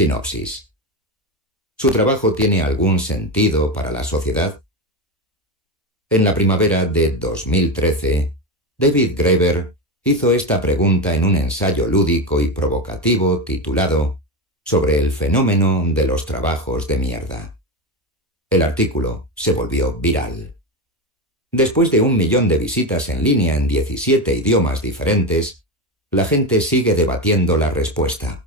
Sinopsis. ¿Su trabajo tiene algún sentido para la sociedad? En la primavera de 2013, David Graeber hizo esta pregunta en un ensayo lúdico y provocativo titulado Sobre el fenómeno de los trabajos de mierda. El artículo se volvió viral. Después de 1 millón de visitas en línea en 17 idiomas diferentes, la gente sigue debatiendo la respuesta.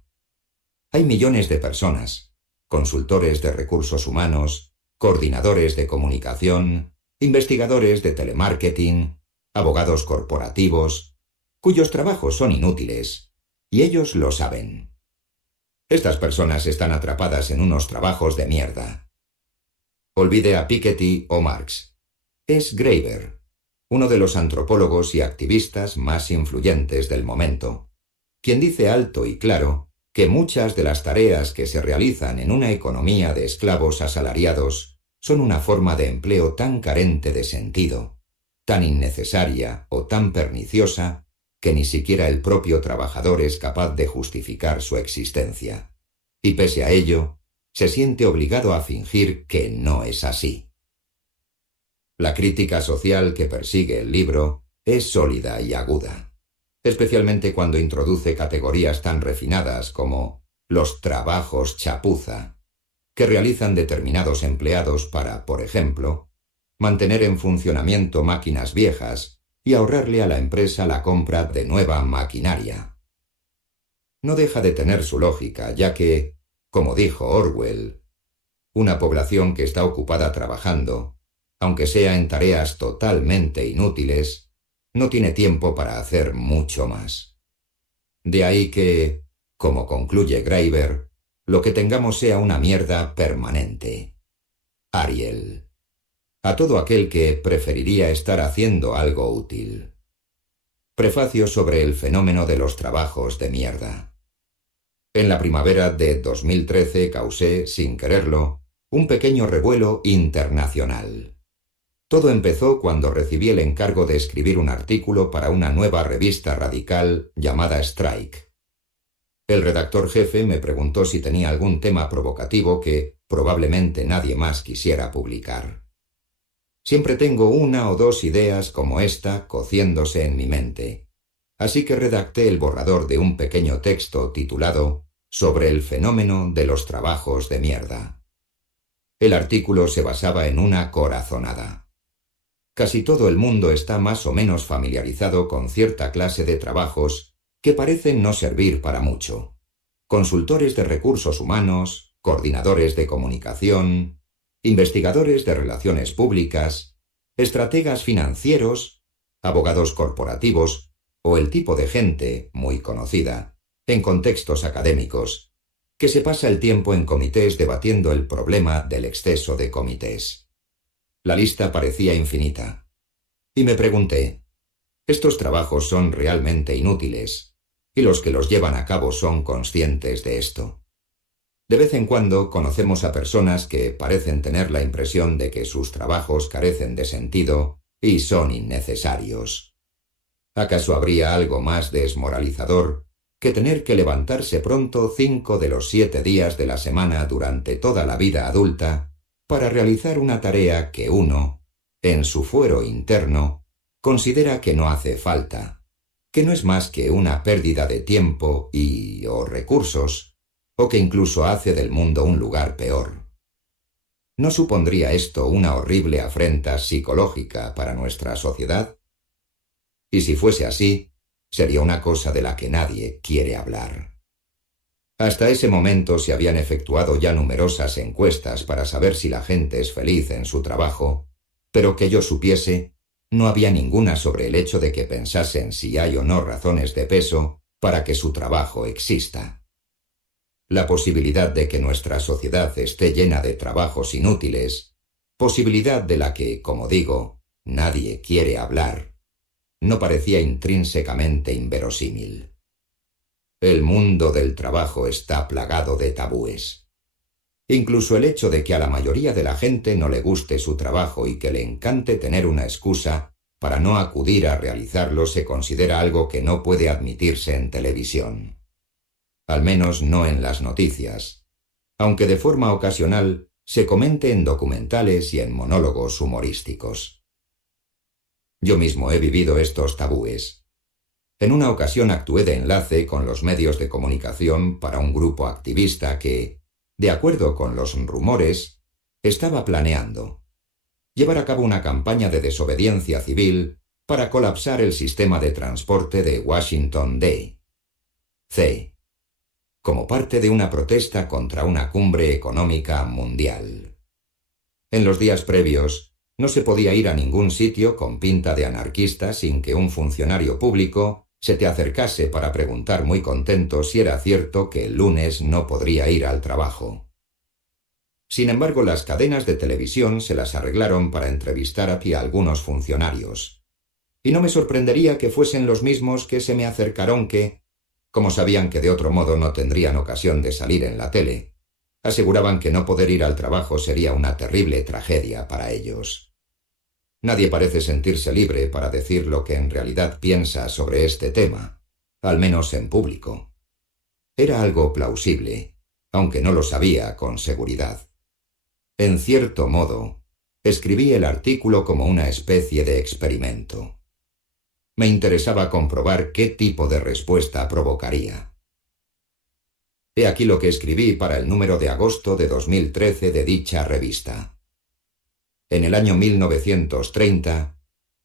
Hay millones de personas, consultores de recursos humanos, coordinadores de comunicación, investigadores de telemarketing, abogados corporativos, cuyos trabajos son inútiles, y ellos lo saben. Estas personas están atrapadas en unos trabajos de mierda. Olvide a Piketty o Marx. Es Graeber, uno de los antropólogos y activistas más influyentes del momento, quien dice alto y claro que muchas de las tareas que se realizan en una economía de esclavos asalariados son una forma de empleo tan carente de sentido, tan innecesaria o tan perniciosa que ni siquiera el propio trabajador es capaz de justificar su existencia. Y pese a ello, se siente obligado a fingir que no es así. La crítica social que persigue el libro es sólida y aguda, especialmente cuando introduce categorías tan refinadas como los trabajos chapuza, que realizan determinados empleados para, por ejemplo, mantener en funcionamiento máquinas viejas y ahorrarle a la empresa la compra de nueva maquinaria. No deja de tener su lógica, ya que, como dijo Orwell, una población que está ocupada trabajando, aunque sea en tareas totalmente inútiles, no tiene tiempo para hacer mucho más. De ahí que, como concluye Graeber, lo que tengamos sea una mierda permanente. Ariel. A todo aquel que preferiría estar haciendo algo útil. Prefacio sobre el fenómeno de los trabajos de mierda. En la primavera de 2013 causé, sin quererlo, un pequeño revuelo internacional. Todo empezó cuando recibí el encargo de escribir un artículo para una nueva revista radical llamada Strike. El redactor jefe me preguntó si tenía algún tema provocativo que probablemente nadie más quisiera publicar. Siempre tengo 1 o 2 ideas como esta cociéndose en mi mente, así que redacté el borrador de un pequeño texto titulado Sobre el fenómeno de los trabajos de mierda. El artículo se basaba en una corazonada. Casi todo el mundo está más o menos familiarizado con cierta clase de trabajos que parecen no servir para mucho. Consultores de recursos humanos, coordinadores de comunicación, investigadores de relaciones públicas, estrategas financieros, abogados corporativos o el tipo de gente muy conocida, en contextos académicos, que se pasa el tiempo en comités debatiendo el problema del exceso de comités. La lista parecía infinita. Y me pregunté, ¿estos trabajos son realmente inútiles? Y los que los llevan a cabo son conscientes de esto. De vez en cuando conocemos a personas que parecen tener la impresión de que sus trabajos carecen de sentido y son innecesarios. ¿Acaso habría algo más desmoralizador que tener que levantarse pronto 5 de los 7 días de la semana durante toda la vida adulta para realizar una tarea que uno, en su fuero interno, considera que no hace falta, que no es más que una pérdida de tiempo o recursos, o que incluso hace del mundo un lugar peor? ¿No supondría esto una horrible afrenta psicológica para nuestra sociedad? Y si fuese así, sería una cosa de la que nadie quiere hablar. Hasta ese momento se habían efectuado ya numerosas encuestas para saber si la gente es feliz en su trabajo, pero que yo supiese, no había ninguna sobre el hecho de que pensasen si hay o no razones de peso para que su trabajo exista. La posibilidad de que nuestra sociedad esté llena de trabajos inútiles, posibilidad de la que, como digo, nadie quiere hablar, no parecía intrínsecamente inverosímil. El mundo del trabajo está plagado de tabúes. Incluso el hecho de que a la mayoría de la gente no le guste su trabajo y que le encante tener una excusa para no acudir a realizarlo se considera algo que no puede admitirse en televisión. Al menos no en las noticias, aunque de forma ocasional se comente en documentales y en monólogos humorísticos. Yo mismo he vivido estos tabúes. En una ocasión actué de enlace con los medios de comunicación para un grupo activista que, de acuerdo con los rumores, estaba planeando llevar a cabo una campaña de desobediencia civil para colapsar el sistema de transporte de Washington, D.C., como parte de una protesta contra una cumbre económica mundial. En los días previos, no se podía ir a ningún sitio con pinta de anarquista sin que un funcionario público se te acercase para preguntar muy contento si era cierto que el lunes no podría ir al trabajo. Sin embargo, las cadenas de televisión se las arreglaron para entrevistar a algunos funcionarios. Y no me sorprendería que fuesen los mismos que se me acercaron que, como sabían que de otro modo no tendrían ocasión de salir en la tele, aseguraban que no poder ir al trabajo sería una terrible tragedia para ellos. Nadie parece sentirse libre para decir lo que en realidad piensa sobre este tema, al menos en público. Era algo plausible, aunque no lo sabía con seguridad. En cierto modo, escribí el artículo como una especie de experimento. Me interesaba comprobar qué tipo de respuesta provocaría. He aquí lo que escribí para el número de agosto de 2013 de dicha revista. En el año 1930,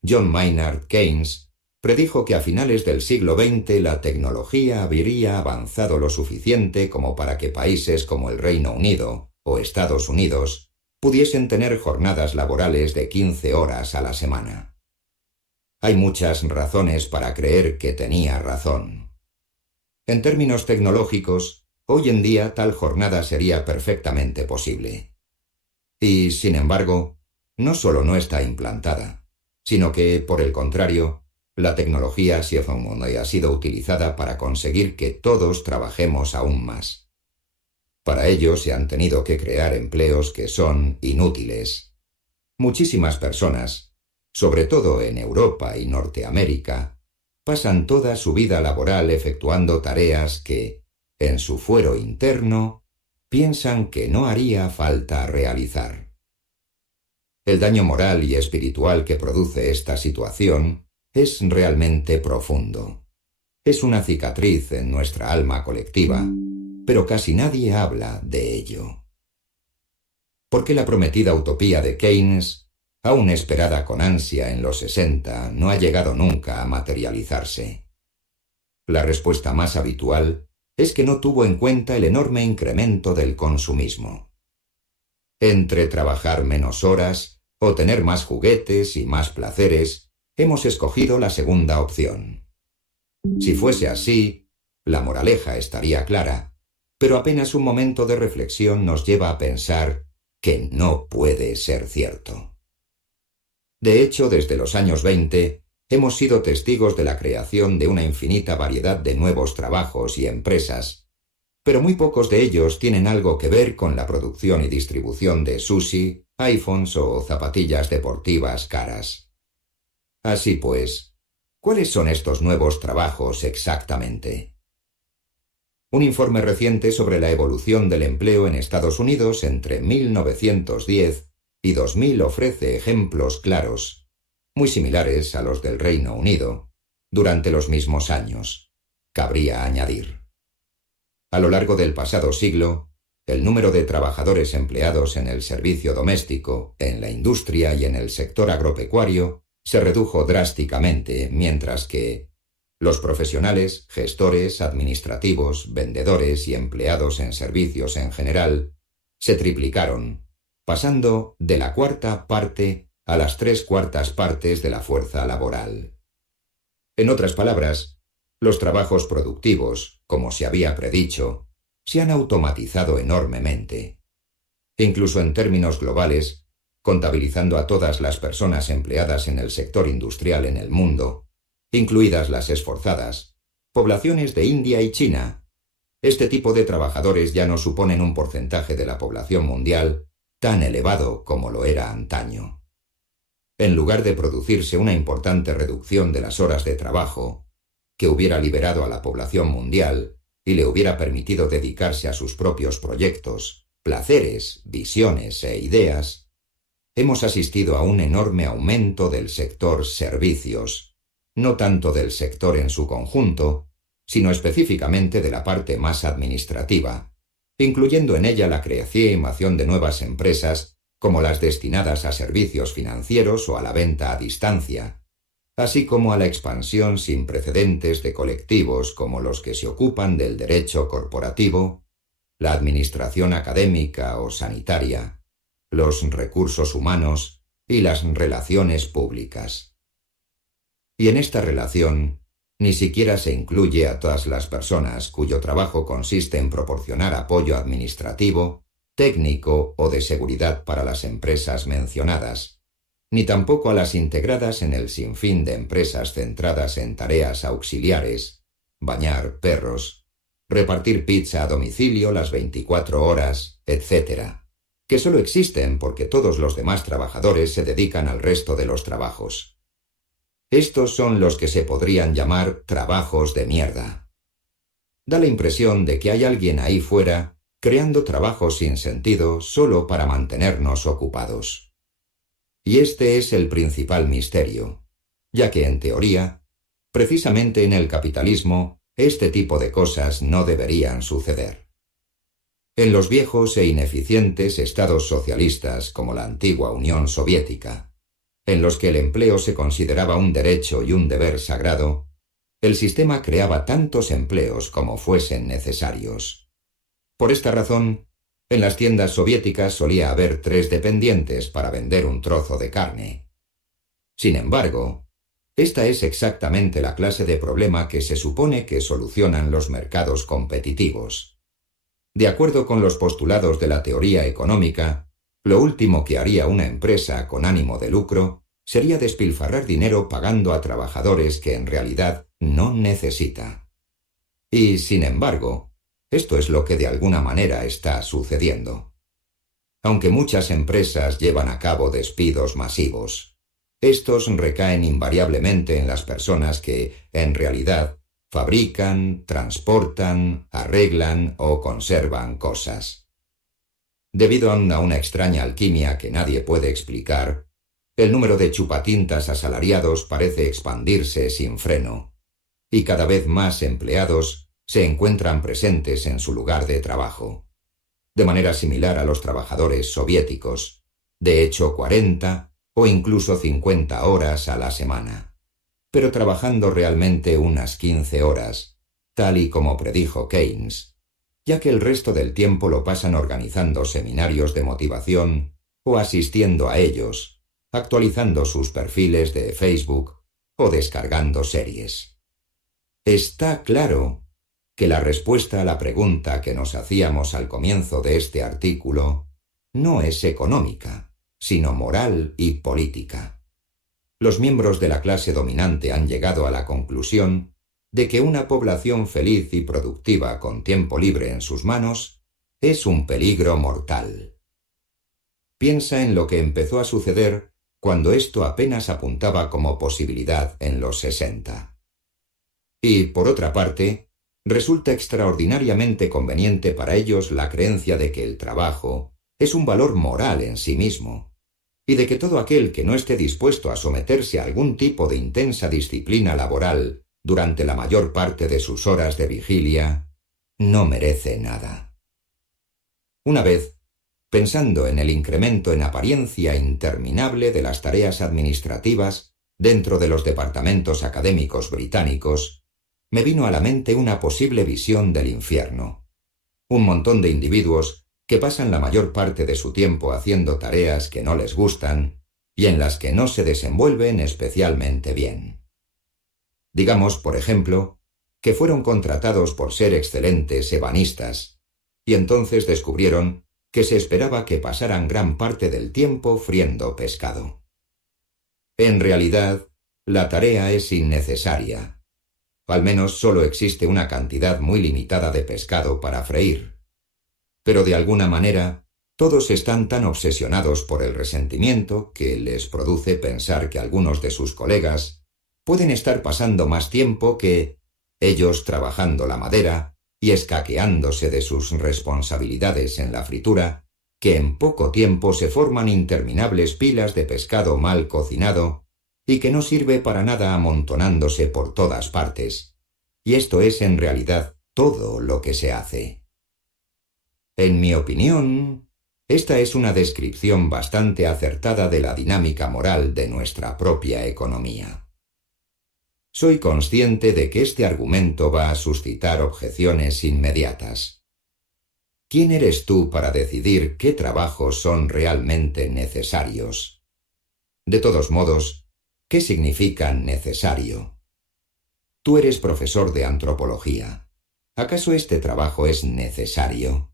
John Maynard Keynes predijo que a finales del siglo XX la tecnología habría avanzado lo suficiente como para que países como el Reino Unido o Estados Unidos pudiesen tener jornadas laborales de 15 horas a la semana. Hay muchas razones para creer que tenía razón. En términos tecnológicos, hoy en día tal jornada sería perfectamente posible. Y, sin embargo, no solo no está implantada, sino que, por el contrario, la tecnología ha sido utilizada para conseguir que todos trabajemos aún más. Para ello se han tenido que crear empleos que son inútiles. Muchísimas personas, sobre todo en Europa y Norteamérica, pasan toda su vida laboral efectuando tareas que, en su fuero interno, piensan que no haría falta realizar. El daño moral y espiritual que produce esta situación es realmente profundo. Es una cicatriz en nuestra alma colectiva, pero casi nadie habla de ello. ¿Por qué la prometida utopía de Keynes, aún esperada con ansia en los 60, no ha llegado nunca a materializarse? La respuesta más habitual es que no tuvo en cuenta el enorme incremento del consumismo. Entre trabajar menos horas o tener más juguetes y más placeres, hemos escogido la segunda opción. Si fuese así, la moraleja estaría clara, pero apenas un momento de reflexión nos lleva a pensar que no puede ser cierto. De hecho, desde los años 20, hemos sido testigos de la creación de una infinita variedad de nuevos trabajos y empresas, pero muy pocos de ellos tienen algo que ver con la producción y distribución de sushi, iPhones o zapatillas deportivas caras. Así pues, ¿cuáles son estos nuevos trabajos exactamente? Un informe reciente sobre la evolución del empleo en Estados Unidos entre 1910 y 2000 ofrece ejemplos claros, muy similares a los del Reino Unido, durante los mismos años, cabría añadir. A lo largo del pasado siglo, el número de trabajadores empleados en el servicio doméstico, en la industria y en el sector agropecuario se redujo drásticamente, mientras que los profesionales, gestores, administrativos, vendedores y empleados en servicios en general se triplicaron, pasando de la cuarta parte a las 3/4 partes de la fuerza laboral. En otras palabras, los trabajos productivos, como se había predicho, se han automatizado enormemente. Incluso en términos globales, contabilizando a todas las personas empleadas en el sector industrial en el mundo, incluidas las esforzadas, poblaciones de India y China, este tipo de trabajadores ya no suponen un porcentaje de la población mundial tan elevado como lo era antaño. En lugar de producirse una importante reducción de las horas de trabajo, que hubiera liberado a la población mundial y le hubiera permitido dedicarse a sus propios proyectos, placeres, visiones e ideas, hemos asistido a un enorme aumento del sector servicios, no tanto del sector en su conjunto, sino específicamente de la parte más administrativa, incluyendo en ella la creación de nuevas empresas como las destinadas a servicios financieros o a la venta a distancia, así como a la expansión sin precedentes de colectivos como los que se ocupan del derecho corporativo, la administración académica o sanitaria, los recursos humanos y las relaciones públicas. Y en esta relación, ni siquiera se incluye a todas las personas cuyo trabajo consiste en proporcionar apoyo administrativo, técnico o de seguridad para las empresas mencionadas, ni tampoco a las integradas en el sinfín de empresas centradas en tareas auxiliares, bañar perros, repartir pizza a domicilio las 24 horas, etc., que solo existen porque todos los demás trabajadores se dedican al resto de los trabajos. Estos son los que se podrían llamar trabajos de mierda. Da la impresión de que hay alguien ahí fuera creando trabajos sin sentido solo para mantenernos ocupados. Y este es el principal misterio, ya que en teoría, precisamente en el capitalismo, este tipo de cosas no deberían suceder. En los viejos e ineficientes estados socialistas como la antigua Unión Soviética, en los que el empleo se consideraba un derecho y un deber sagrado, el sistema creaba tantos empleos como fuesen necesarios. Por esta razón, en las tiendas soviéticas solía haber 3 dependientes para vender un trozo de carne. Sin embargo, esta es exactamente la clase de problema que se supone que solucionan los mercados competitivos. De acuerdo con los postulados de la teoría económica, lo último que haría una empresa con ánimo de lucro sería despilfarrar dinero pagando a trabajadores que en realidad no necesita. Y, sin embargo, esto es lo que de alguna manera está sucediendo. Aunque muchas empresas llevan a cabo despidos masivos, estos recaen invariablemente en las personas que, en realidad, fabrican, transportan, arreglan o conservan cosas. Debido a una extraña alquimia que nadie puede explicar, el número de chupatintas asalariados parece expandirse sin freno, y cada vez más empleados se encuentran presentes en su lugar de trabajo, de manera similar a los trabajadores soviéticos, de hecho 40 o incluso 50 horas a la semana, pero trabajando realmente unas 15 horas, tal y como predijo Keynes, ya que el resto del tiempo lo pasan organizando seminarios de motivación o asistiendo a ellos, actualizando sus perfiles de Facebook o descargando series. Está claro que la respuesta a la pregunta que nos hacíamos al comienzo de este artículo no es económica, sino moral y política. Los miembros de la clase dominante han llegado a la conclusión de que una población feliz y productiva con tiempo libre en sus manos es un peligro mortal. Piensa en lo que empezó a suceder cuando esto apenas apuntaba como posibilidad en los 60. Y, por otra parte, resulta extraordinariamente conveniente para ellos la creencia de que el trabajo es un valor moral en sí mismo, y de que todo aquel que no esté dispuesto a someterse a algún tipo de intensa disciplina laboral durante la mayor parte de sus horas de vigilia, no merece nada. Una vez, pensando en el incremento en apariencia interminable de las tareas administrativas dentro de los departamentos académicos británicos, me vino a la mente una posible visión del infierno. Un montón de individuos que pasan la mayor parte de su tiempo haciendo tareas que no les gustan y en las que no se desenvuelven especialmente bien. Digamos, por ejemplo, que fueron contratados por ser excelentes ebanistas, y entonces descubrieron que se esperaba que pasaran gran parte del tiempo friendo pescado. En realidad, la tarea es innecesaria. Al menos solo existe una cantidad muy limitada de pescado para freír. Pero de alguna manera, todos están tan obsesionados por el resentimiento que les produce pensar que algunos de sus colegas pueden estar pasando más tiempo que ellos trabajando la madera y escaqueándose de sus responsabilidades en la fritura, que en poco tiempo se forman interminables pilas de pescado mal cocinado y que no sirve para nada amontonándose por todas partes. Y esto es en realidad todo lo que se hace. En mi opinión, esta es una descripción bastante acertada de la dinámica moral de nuestra propia economía. Soy consciente de que este argumento va a suscitar objeciones inmediatas. ¿Quién eres tú para decidir qué trabajos son realmente necesarios? De todos modos, ¿qué significa necesario? Tú eres profesor de antropología. ¿Acaso este trabajo es necesario?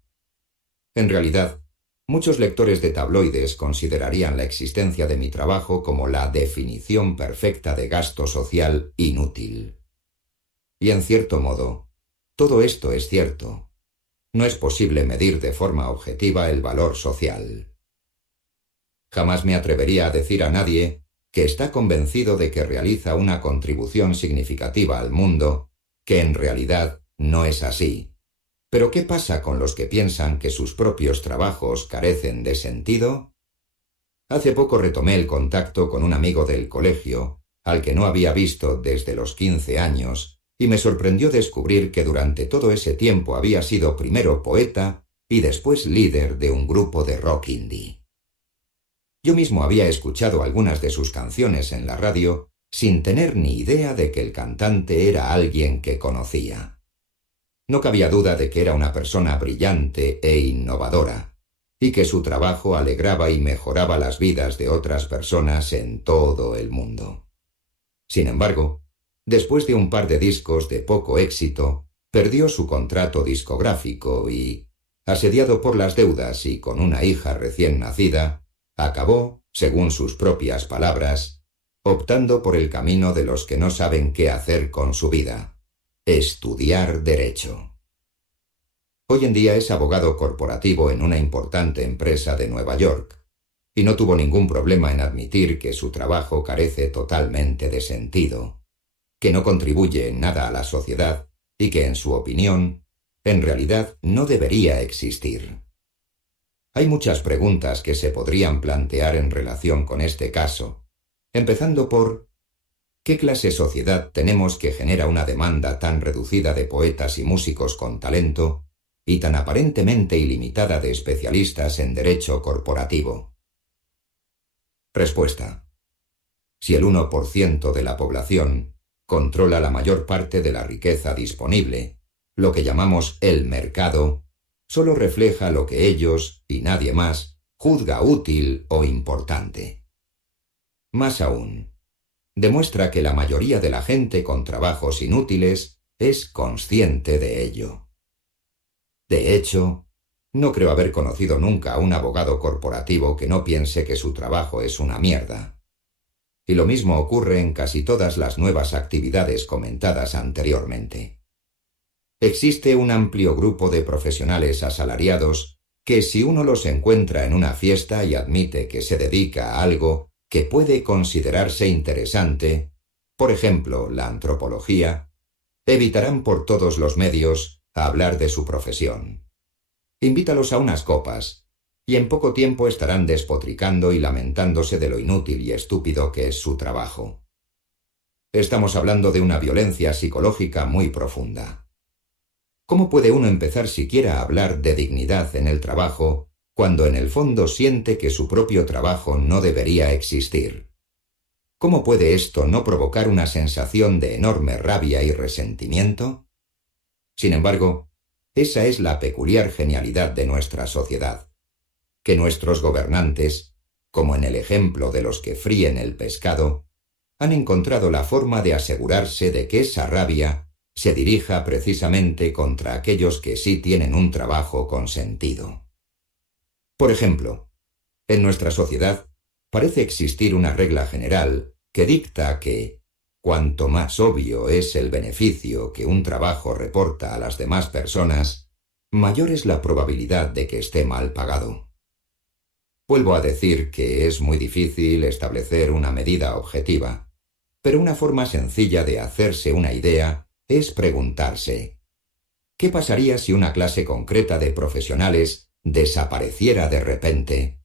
En realidad, muchos lectores de tabloides considerarían la existencia de mi trabajo como la definición perfecta de gasto social inútil. Y en cierto modo, todo esto es cierto. No es posible medir de forma objetiva el valor social. Jamás me atrevería a decir a nadie que está convencido de que realiza una contribución significativa al mundo, que en realidad no es así. Pero ¿qué pasa con los que piensan que sus propios trabajos carecen de sentido? Hace poco retomé el contacto con un amigo del colegio, al que no había visto desde los 15 años, y me sorprendió descubrir que durante todo ese tiempo había sido primero poeta y después líder de un grupo de rock indie. Yo mismo había escuchado algunas de sus canciones en la radio sin tener ni idea de que el cantante era alguien que conocía. No cabía duda de que era una persona brillante e innovadora, y que su trabajo alegraba y mejoraba las vidas de otras personas en todo el mundo. Sin embargo, después de un par de discos de poco éxito, perdió su contrato discográfico y, asediado por las deudas y con una hija recién nacida, acabó, según sus propias palabras, optando por el camino de los que no saben qué hacer con su vida: estudiar Derecho. Hoy en día es abogado corporativo en una importante empresa de Nueva York, y no tuvo ningún problema en admitir que su trabajo carece totalmente de sentido, que no contribuye en nada a la sociedad y que, en su opinión, en realidad no debería existir. Hay muchas preguntas que se podrían plantear en relación con este caso, empezando por ¿qué clase de sociedad tenemos que genera una demanda tan reducida de poetas y músicos con talento y tan aparentemente ilimitada de especialistas en derecho corporativo? Respuesta: si el 1% de la población controla la mayor parte de la riqueza disponible, lo que llamamos el mercado solo refleja lo que ellos, y nadie más, juzga útil o importante. Más aún, demuestra que la mayoría de la gente con trabajos inútiles es consciente de ello. De hecho, no creo haber conocido nunca a un abogado corporativo que no piense que su trabajo es una mierda. Y lo mismo ocurre en casi todas las nuevas actividades comentadas anteriormente. Existe un amplio grupo de profesionales asalariados que, si uno los encuentra en una fiesta y admite que se dedica a algo que puede considerarse interesante, por ejemplo, la antropología, evitarán por todos los medios hablar de su profesión. Invítalos a unas copas, y en poco tiempo estarán despotricando y lamentándose de lo inútil y estúpido que es su trabajo. Estamos hablando de una violencia psicológica muy profunda. ¿Cómo puede uno empezar siquiera a hablar de dignidad en el trabajo cuando en el fondo siente que su propio trabajo no debería existir? ¿Cómo puede esto no provocar una sensación de enorme rabia y resentimiento? Sin embargo, esa es la peculiar genialidad de nuestra sociedad, que nuestros gobernantes, como en el ejemplo de los que fríen el pescado, han encontrado la forma de asegurarse de que esa rabia se dirija precisamente contra aquellos que sí tienen un trabajo con sentido. Por ejemplo, en nuestra sociedad parece existir una regla general que dicta que, cuanto más obvio es el beneficio que un trabajo reporta a las demás personas, mayor es la probabilidad de que esté mal pagado. Vuelvo a decir que es muy difícil establecer una medida objetiva, pero una forma sencilla de hacerse una idea es preguntarse: ¿Qué pasaría si una clase concreta de profesionales desapareciera de repente?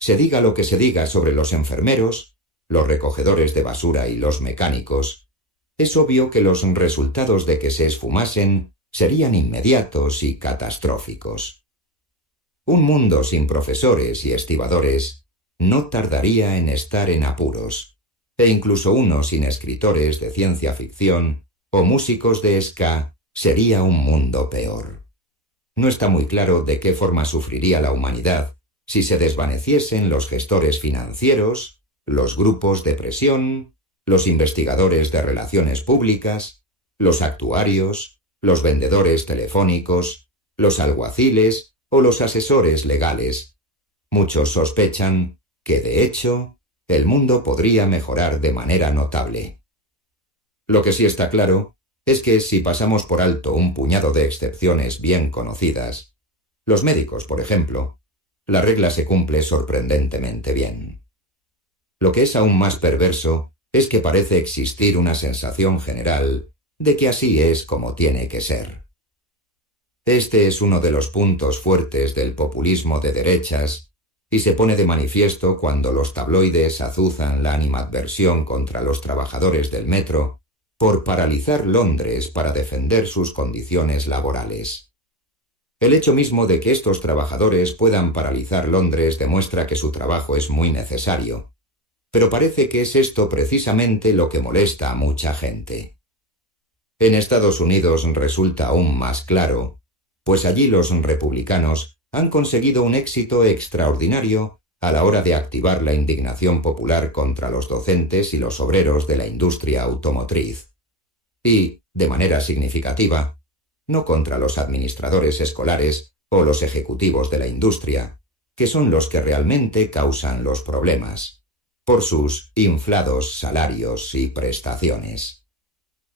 Se diga lo que se diga sobre los enfermeros, los recogedores de basura y los mecánicos, es obvio que los resultados de que se esfumasen serían inmediatos y catastróficos. Un mundo sin profesores y estibadores no tardaría en estar en apuros, e incluso uno sin escritores de ciencia ficción o músicos de ska sería un mundo peor. No está muy claro de qué forma sufriría la humanidad si se desvaneciesen los gestores financieros, los grupos de presión, los investigadores de relaciones públicas, los actuarios, los vendedores telefónicos, los alguaciles o los asesores legales. Muchos sospechan que, de hecho, el mundo podría mejorar de manera notable. Lo que sí está claro es que si pasamos por alto un puñado de excepciones bien conocidas, los médicos, por ejemplo, la regla se cumple sorprendentemente bien. Lo que es aún más perverso es que parece existir una sensación general de que así es como tiene que ser. Este es uno de los puntos fuertes del populismo de derechas y se pone de manifiesto cuando los tabloides azuzan la animadversión contra los trabajadores del metro por paralizar Londres para defender sus condiciones laborales. El hecho mismo de que estos trabajadores puedan paralizar Londres demuestra que su trabajo es muy necesario, pero parece que es esto precisamente lo que molesta a mucha gente. En Estados Unidos resulta aún más claro, pues allí los republicanos han conseguido un éxito extraordinario a la hora de activar la indignación popular contra los docentes y los obreros de la industria automotriz. Y, de manera significativa, no contra los administradores escolares o los ejecutivos de la industria, que son los que realmente causan los problemas, por sus inflados salarios y prestaciones.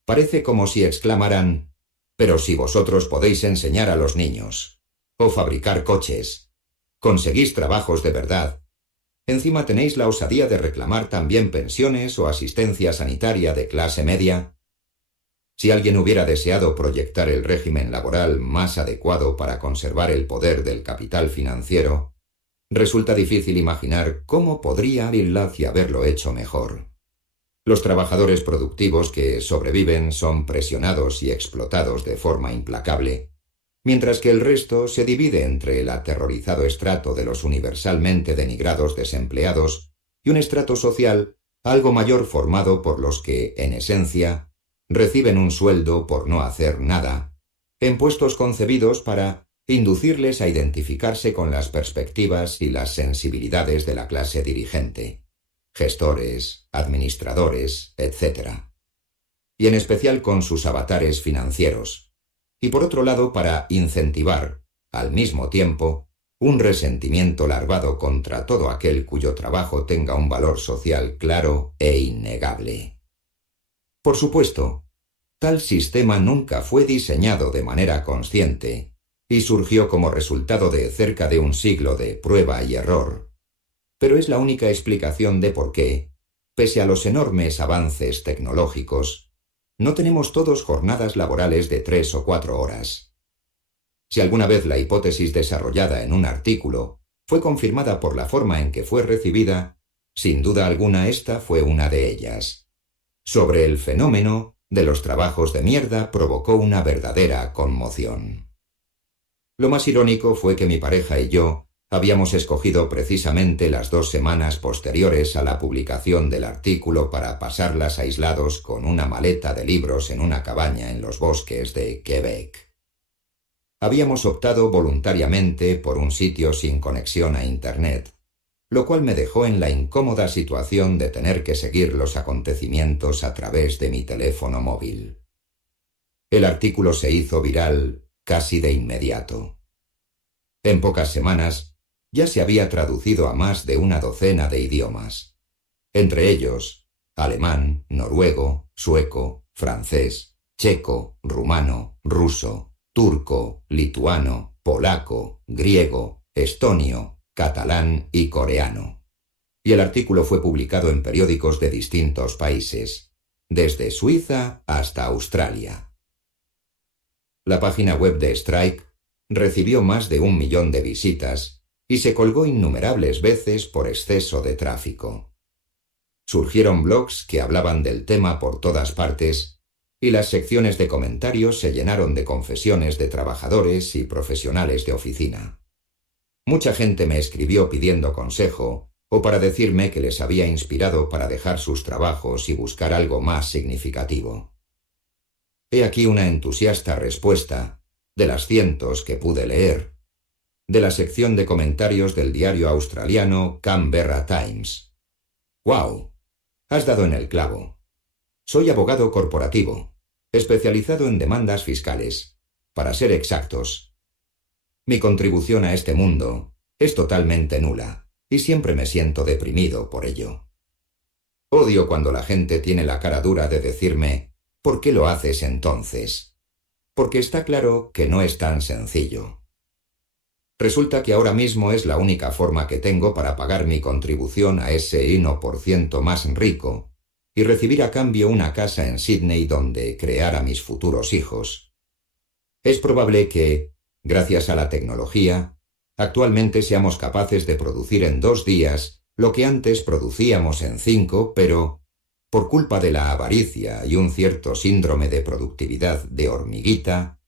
Parece como si exclamaran: «Pero si vosotros podéis enseñar a los niños, o fabricar coches, conseguís trabajos de verdad, encima tenéis la osadía de reclamar también pensiones o asistencia sanitaria de clase media». Si alguien hubiera deseado proyectar el régimen laboral más adecuado para conservar el poder del capital financiero, resulta difícil imaginar cómo podría haberlo hecho mejor. Los trabajadores productivos que sobreviven son presionados y explotados de forma implacable, mientras que el resto se divide entre el aterrorizado estrato de los universalmente denigrados desempleados y un estrato social algo mayor formado por los que, en esencia, reciben un sueldo por no hacer nada, en puestos concebidos para inducirles a identificarse con las perspectivas y las sensibilidades de la clase dirigente, gestores, administradores, etc. Y en especial con sus avatares financieros, y por otro lado para incentivar, al mismo tiempo, un resentimiento larvado contra todo aquel cuyo trabajo tenga un valor social claro e innegable. Por supuesto, tal sistema nunca fue diseñado de manera consciente y surgió como resultado de cerca de un siglo de prueba y error, pero es la única explicación de por qué, pese a los enormes avances tecnológicos, no tenemos todos jornadas laborales de 3 o 4 horas. Si alguna vez la hipótesis desarrollada en un artículo fue confirmada por la forma en que fue recibida, sin duda alguna esta fue una de ellas. Sobre el fenómeno de los trabajos de mierda provocó una verdadera conmoción. Lo más irónico fue que mi pareja y yo habíamos escogido precisamente las 2 semanas posteriores a la publicación del artículo para pasarlas aislados con una maleta de libros en una cabaña en los bosques de Quebec. Habíamos optado voluntariamente por un sitio sin conexión a Internet, lo cual me dejó en la incómoda situación de tener que seguir los acontecimientos a través de mi teléfono móvil. El artículo se hizo viral casi de inmediato. En pocas semanas ya se había traducido a más de una docena de idiomas, entre ellos alemán, noruego, sueco, francés, checo, rumano, ruso, turco, lituano, polaco, griego, estonio, catalán y coreano. Y el artículo fue publicado en periódicos de distintos países, desde Suiza hasta Australia. La página web de Strike recibió más de 1 millón de visitas y se colgó innumerables veces por exceso de tráfico. Surgieron blogs que hablaban del tema por todas partes y las secciones de comentarios se llenaron de confesiones de trabajadores y profesionales de oficina. Mucha gente me escribió pidiendo consejo o para decirme que les había inspirado para dejar sus trabajos y buscar algo más significativo. He aquí una entusiasta respuesta, de las cientos que pude leer, de la sección de comentarios del diario australiano Canberra Times. ¡Wow! Has dado en el clavo. Soy abogado corporativo, especializado en demandas fiscales, para ser exactos. Mi contribución a este mundo es totalmente nula y siempre me siento deprimido por ello. Odio cuando la gente tiene la cara dura de decirme ¿por qué lo haces entonces? Porque está claro que no es tan sencillo. Resulta que ahora mismo es la única forma que tengo para pagar mi contribución a ese 1% más rico y recibir a cambio una casa en Sydney donde crear a mis futuros hijos. Es probable que, gracias a la tecnología, actualmente seamos capaces de producir en 2 días lo que antes producíamos en 5, pero, por culpa de la avaricia y un cierto síndrome de productividad de hormiguita,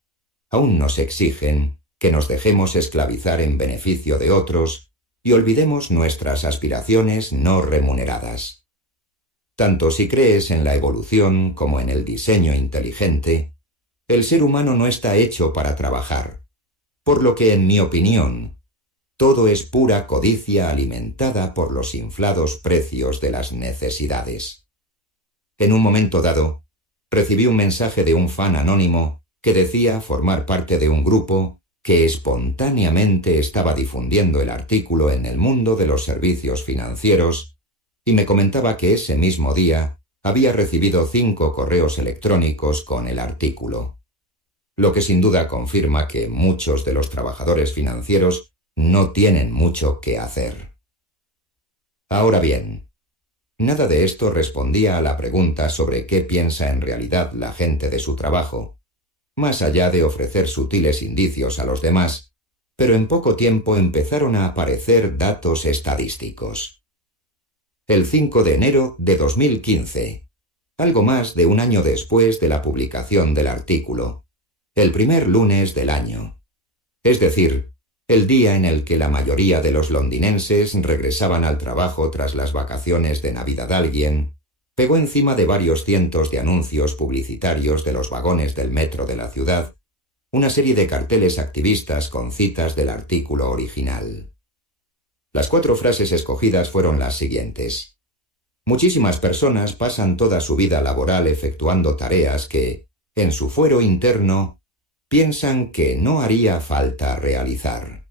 aún nos exigen que nos dejemos esclavizar en beneficio de otros y olvidemos nuestras aspiraciones no remuneradas. Tanto si crees en la evolución como en el diseño inteligente, el ser humano no está hecho para trabajar, por lo que, en mi opinión, todo es pura codicia alimentada por los inflados precios de las necesidades. En un momento dado, recibí un mensaje de un fan anónimo que decía formar parte de un grupo que espontáneamente estaba difundiendo el artículo en el mundo de los servicios financieros y me comentaba que ese mismo día había recibido 5 correos electrónicos con el artículo, lo que sin duda confirma que muchos de los trabajadores financieros no tienen mucho que hacer. Ahora bien, nada de esto respondía a la pregunta sobre qué piensa en realidad la gente de su trabajo, más allá de ofrecer sutiles indicios a los demás, pero en poco tiempo empezaron a aparecer datos estadísticos. El 5 de enero de 2015, algo más de un año después de la publicación del artículo, el primer lunes del año, es decir, el día en el que la mayoría de los londinenses regresaban al trabajo tras las vacaciones de Navidad, alguien pegó encima de varios cientos de anuncios publicitarios de los vagones del metro de la ciudad una serie de carteles activistas con citas del artículo original. Las 4 frases escogidas fueron las siguientes. Muchísimas personas pasan toda su vida laboral efectuando tareas que, en su fuero interno, piensan que no haría falta realizar.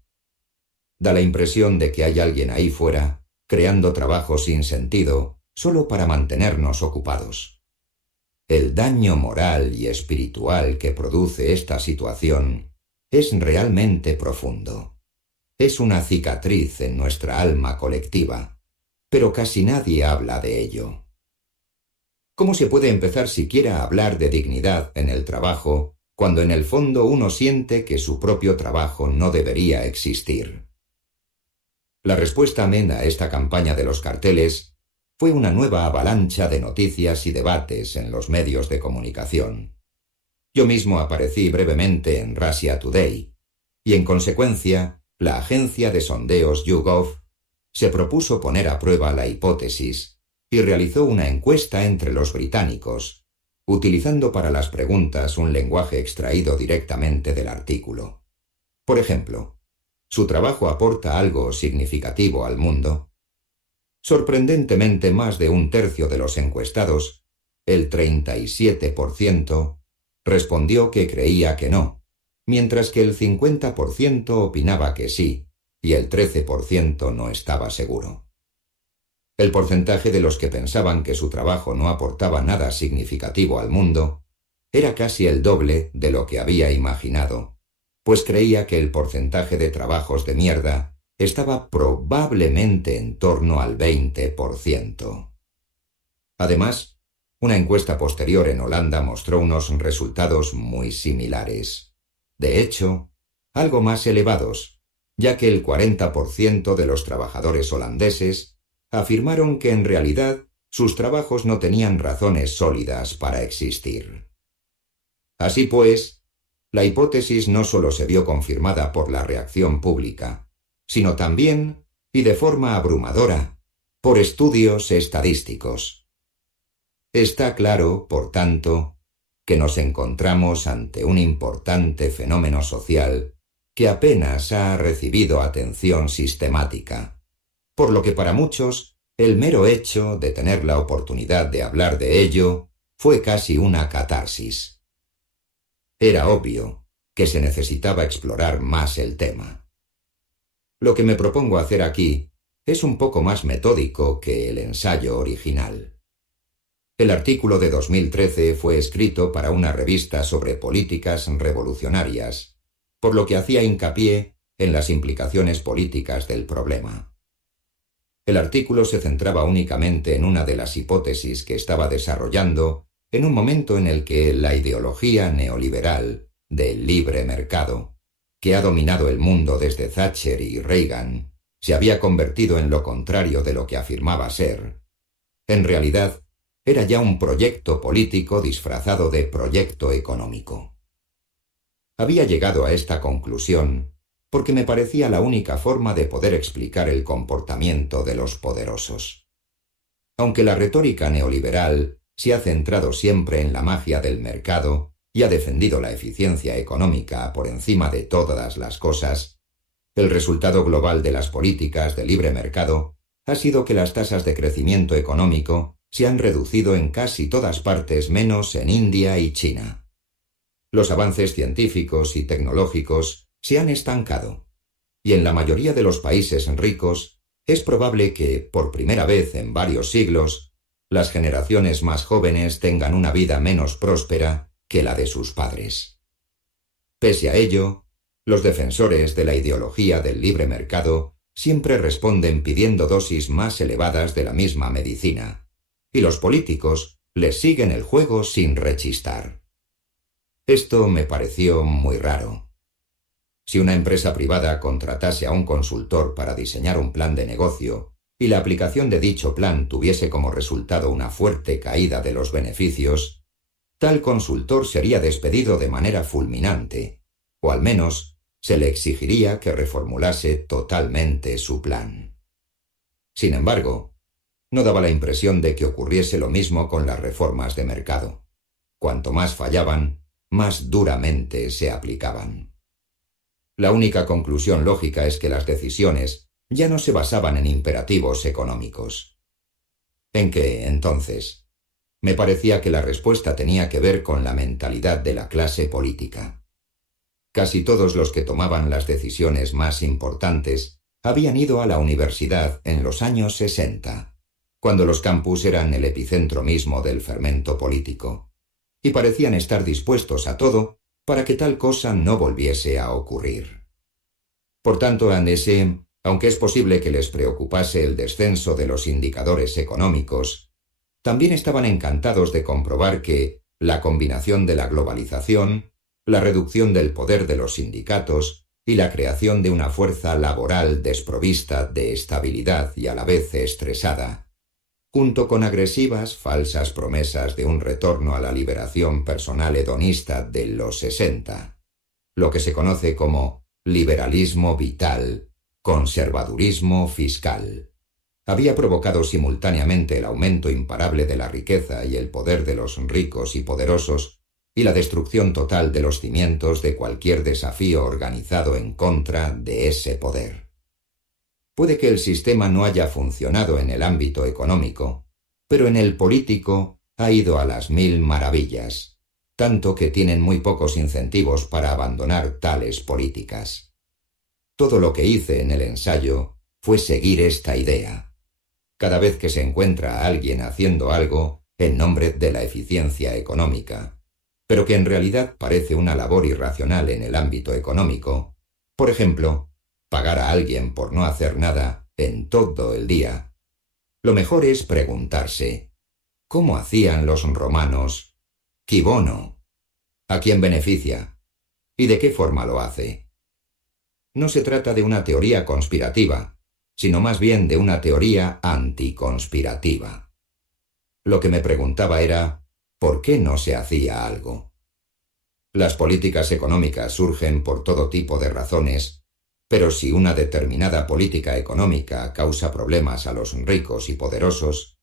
Da la impresión de que hay alguien ahí fuera, creando trabajo sin sentido, solo para mantenernos ocupados. El daño moral y espiritual que produce esta situación es realmente profundo. Es una cicatriz en nuestra alma colectiva, pero casi nadie habla de ello. ¿Cómo se puede empezar siquiera a hablar de dignidad en el trabajo cuando en el fondo uno siente que su propio trabajo no debería existir? La respuesta amena a esta campaña de los carteles fue una nueva avalancha de noticias y debates en los medios de comunicación. Yo mismo aparecí brevemente en Russia Today, y en consecuencia, la agencia de sondeos YouGov se propuso poner a prueba la hipótesis y realizó una encuesta entre los británicos, utilizando para las preguntas un lenguaje extraído directamente del artículo. Por ejemplo, ¿su trabajo aporta algo significativo al mundo? Sorprendentemente, más de 1/3 de los encuestados, el 37%, respondió que creía que no, mientras que el 50% opinaba que sí, y el 13% no estaba seguro. El porcentaje de los que pensaban que su trabajo no aportaba nada significativo al mundo era casi el doble de lo que había imaginado, pues creía que el porcentaje de trabajos de mierda estaba probablemente en torno al 20%. Además, una encuesta posterior en Holanda mostró unos resultados muy similares. De hecho, algo más elevados, ya que el 40% de los trabajadores holandeses afirmaron que en realidad sus trabajos no tenían razones sólidas para existir. Así pues, la hipótesis no solo se vio confirmada por la reacción pública, sino también, y de forma abrumadora, por estudios estadísticos. Está claro, por tanto, que nos encontramos ante un importante fenómeno social que apenas ha recibido atención sistemática, por lo que para muchos el mero hecho de tener la oportunidad de hablar de ello fue casi una catarsis. Era obvio que se necesitaba explorar más el tema. Lo que me propongo hacer aquí es un poco más metódico que el ensayo original. El artículo de 2013 fue escrito para una revista sobre políticas revolucionarias, por lo que hacía hincapié en las implicaciones políticas del problema. El artículo se centraba únicamente en una de las hipótesis que estaba desarrollando en un momento en el que la ideología neoliberal del libre mercado, que ha dominado el mundo desde Thatcher y Reagan, se había convertido en lo contrario de lo que afirmaba ser. En realidad, era ya un proyecto político disfrazado de proyecto económico. Había llegado a esta conclusión porque me parecía la única forma de poder explicar el comportamiento de los poderosos. Aunque la retórica neoliberal se ha centrado siempre en la magia del mercado y ha defendido la eficiencia económica por encima de todas las cosas, el resultado global de las políticas de libre mercado ha sido que las tasas de crecimiento económico se han reducido en casi todas partes menos en India y China. Los avances científicos y tecnológicos se han estancado, y en la mayoría de los países ricos es probable que, por primera vez en varios siglos, las generaciones más jóvenes tengan una vida menos próspera que la de sus padres. Pese a ello, los defensores de la ideología del libre mercado siempre responden pidiendo dosis más elevadas de la misma medicina, y los políticos les siguen el juego sin rechistar. Esto me pareció muy raro. Si una empresa privada contratase a un consultor para diseñar un plan de negocio y la aplicación de dicho plan tuviese como resultado una fuerte caída de los beneficios, tal consultor sería despedido de manera fulminante, o al menos se le exigiría que reformulase totalmente su plan. Sin embargo, no daba la impresión de que ocurriese lo mismo con las reformas de mercado. Cuanto más fallaban, más duramente se aplicaban. La única conclusión lógica es que las decisiones ya no se basaban en imperativos económicos. ¿En qué, entonces? Me parecía que la respuesta tenía que ver con la mentalidad de la clase política. Casi todos los que tomaban las decisiones más importantes habían ido a la universidad en los años 60, cuando los campus eran el epicentro mismo del fermento político, y parecían estar dispuestos a todo para que tal cosa no volviese a ocurrir. Por tanto, aunque es posible que les preocupase el descenso de los indicadores económicos, también estaban encantados de comprobar que la combinación de la globalización, la reducción del poder de los sindicatos y la creación de una fuerza laboral desprovista de estabilidad y a la vez estresada, junto con agresivas falsas promesas de un retorno a la liberación personal hedonista de los 60, lo que se conoce como liberalismo vital, conservadurismo fiscal, había provocado simultáneamente el aumento imparable de la riqueza y el poder de los ricos y poderosos y la destrucción total de los cimientos de cualquier desafío organizado en contra de ese poder. Puede que el sistema no haya funcionado en el ámbito económico, pero en el político ha ido a las mil maravillas, tanto que tienen muy pocos incentivos para abandonar tales políticas. Todo lo que hice en el ensayo fue seguir esta idea. Cada vez que se encuentra a alguien haciendo algo en nombre de la eficiencia económica, pero que en realidad parece una labor irracional en el ámbito económico, por ejemplo, pagar a alguien por no hacer nada en todo el día, lo mejor es preguntarse, ¿cómo hacían los romanos? Qui bono? ¿A quién beneficia? ¿Y de qué forma lo hace? No se trata de una teoría conspirativa, sino más bien de una teoría anticonspirativa. Lo que me preguntaba era, ¿por qué no se hacía algo? Las políticas económicas surgen por todo tipo de razones, pero si una determinada política económica causa problemas a los ricos y poderosos,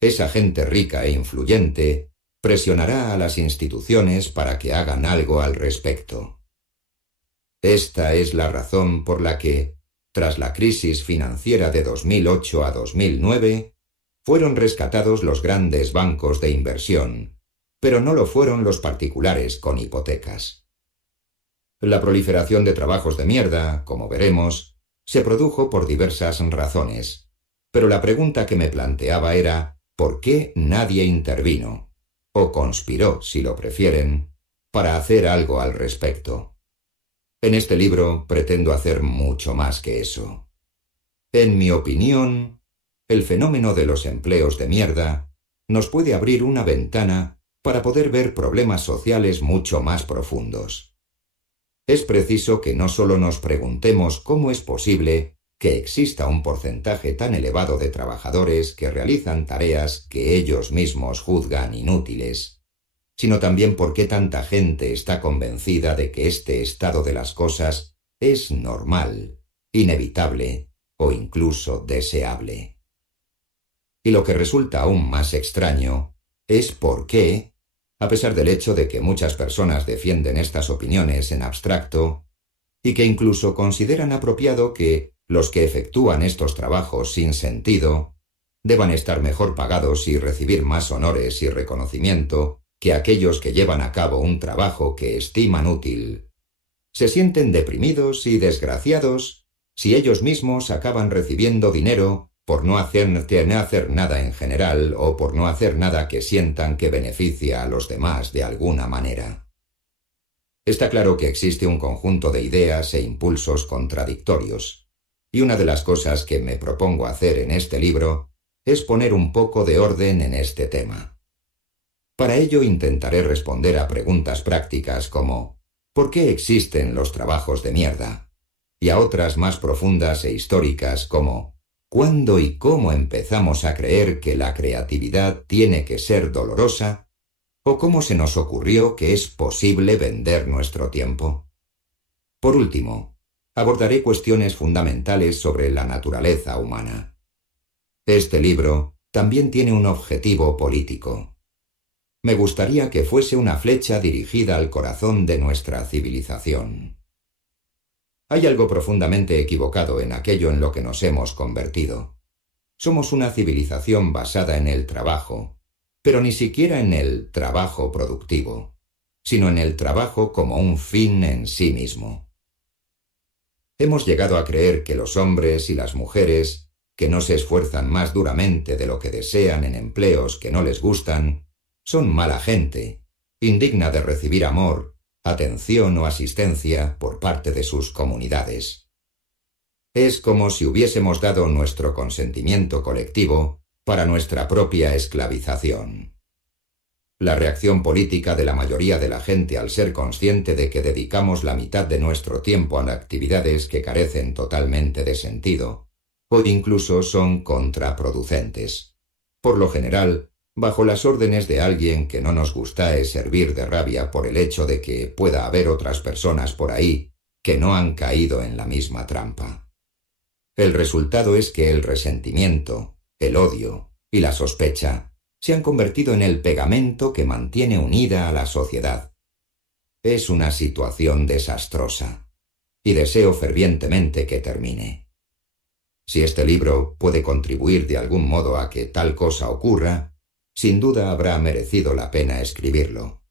esa gente rica e influyente presionará a las instituciones para que hagan algo al respecto. Esta es la razón por la que, tras la crisis financiera de 2008 a 2009, fueron rescatados los grandes bancos de inversión, pero no lo fueron los particulares con hipotecas. La proliferación de trabajos de mierda, como veremos, se produjo por diversas razones, pero la pregunta que me planteaba era ¿por qué nadie intervino, o conspiró, si lo prefieren, para hacer algo al respecto? En este libro pretendo hacer mucho más que eso. En mi opinión, el fenómeno de los empleos de mierda nos puede abrir una ventana para poder ver problemas sociales mucho más profundos. Es preciso que no solo nos preguntemos cómo es posible que exista un porcentaje tan elevado de trabajadores que realizan tareas que ellos mismos juzgan inútiles, sino también por qué tanta gente está convencida de que este estado de las cosas es normal, inevitable o incluso deseable. Y lo que resulta aún más extraño es por qué, a pesar del hecho de que muchas personas defienden estas opiniones en abstracto y que incluso consideran apropiado que los que efectúan estos trabajos sin sentido deban estar mejor pagados y recibir más honores y reconocimiento que aquellos que llevan a cabo un trabajo que estiman útil, se sienten deprimidos y desgraciados si ellos mismos acaban recibiendo dinero por no hacer nada en general o por no hacer nada que sientan que beneficia a los demás de alguna manera. Está claro que existe un conjunto de ideas e impulsos contradictorios, y una de las cosas que me propongo hacer en este libro es poner un poco de orden en este tema. Para ello intentaré responder a preguntas prácticas como ¿por qué existen los trabajos de mierda? Y a otras más profundas e históricas como ¿cuándo y cómo empezamos a creer que la creatividad tiene que ser dolorosa? ¿O cómo se nos ocurrió que es posible vender nuestro tiempo? Por último, abordaré cuestiones fundamentales sobre la naturaleza humana. Este libro también tiene un objetivo político. Me gustaría que fuese una flecha dirigida al corazón de nuestra civilización. Hay algo profundamente equivocado en aquello en lo que nos hemos convertido. Somos una civilización basada en el trabajo, pero ni siquiera en el trabajo productivo, sino en el trabajo como un fin en sí mismo. Hemos llegado a creer que los hombres y las mujeres, que no se esfuerzan más duramente de lo que desean en empleos que no les gustan, son mala gente, indigna de recibir amor, atención o asistencia por parte de sus comunidades. Es como si hubiésemos dado nuestro consentimiento colectivo para nuestra propia esclavización. La reacción política de la mayoría de la gente al ser consciente de que dedicamos la mitad de nuestro tiempo a actividades que carecen totalmente de sentido, o incluso son contraproducentes. Por lo general, bajo las órdenes de alguien que no nos gusta es hervir de rabia por el hecho de que pueda haber otras personas por ahí que no han caído en la misma trampa. El resultado es que el resentimiento, el odio y la sospecha se han convertido en el pegamento que mantiene unida a la sociedad. Es una situación desastrosa, y deseo fervientemente que termine. Si este libro puede contribuir de algún modo a que tal cosa ocurra, sin duda habrá merecido la pena escribirlo.